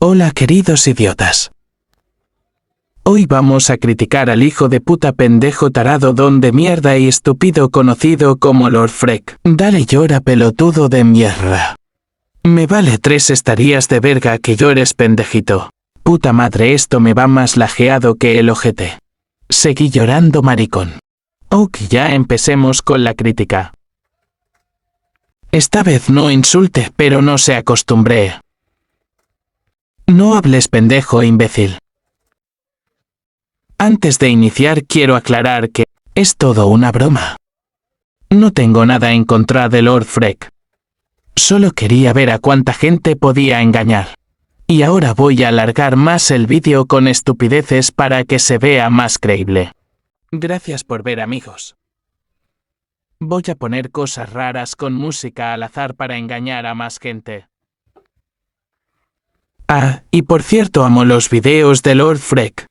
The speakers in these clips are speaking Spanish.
Hola queridos idiotas. Hoy vamos a criticar al hijo de puta pendejo tarado don de mierda y estúpido conocido como Lord Freck. Dale llora pelotudo de mierda. Me vale 3 estarías de verga que llores pendejito. Puta madre, esto me va más lajeado que el ojete. Seguí llorando maricón. Ok, ya empecemos con la crítica. Esta vez no insulte, pero no se acostumbré. No hables pendejo imbécil. Antes de iniciar quiero aclarar que es todo una broma. No tengo nada en contra de Lord Freck. Solo quería ver a cuánta gente podía engañar. Y ahora voy a alargar más el vídeo con estupideces para que se vea más creíble. Gracias por ver, amigos. Voy a poner cosas raras con música al azar para engañar a más gente. Ah, y por cierto amo los videos de Lord Freck.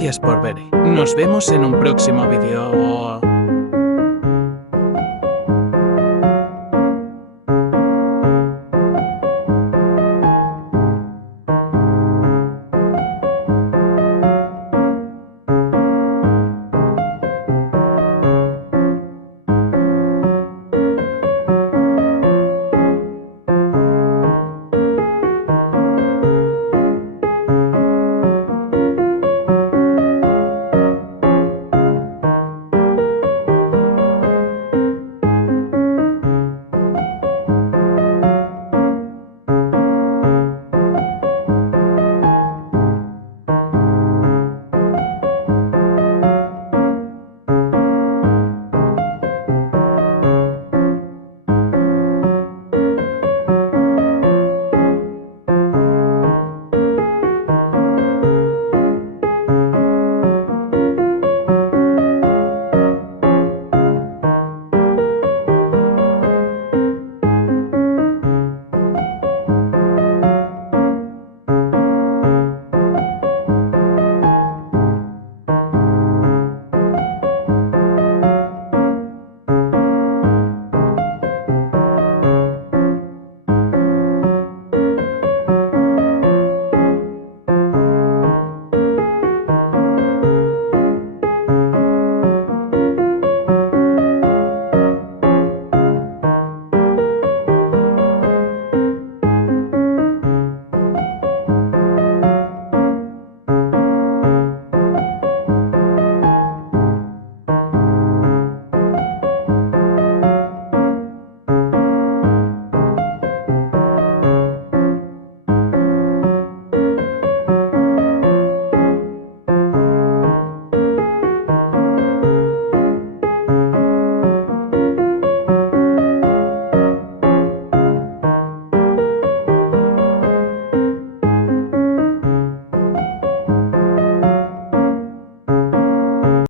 Gracias por ver. Nos vemos en un próximo vídeo.